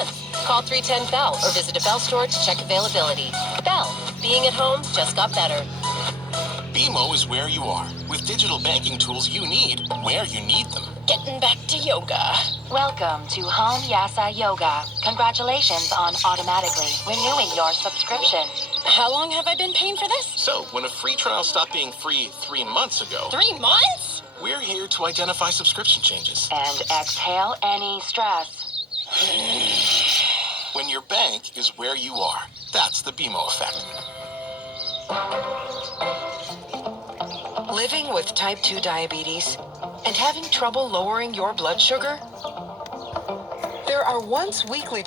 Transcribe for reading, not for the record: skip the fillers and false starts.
months. Call 310-BELL or visit a Bell store to check availability. Bell, being at home just got better. BMO is where you are, with digital banking tools you need, where you need them. Getting back to yoga. Welcome to Home Yasa Yoga. Congratulations on automatically renewing your subscription. How long have I been paying for this? So, when a free trial stopped being free 3 months ago, 3 months? we're here to identify subscription changes. And exhale any stress. When your bank is where you are, that's the BMO effect. Living with type 2 diabetes and having trouble lowering your blood sugar? There are once weekly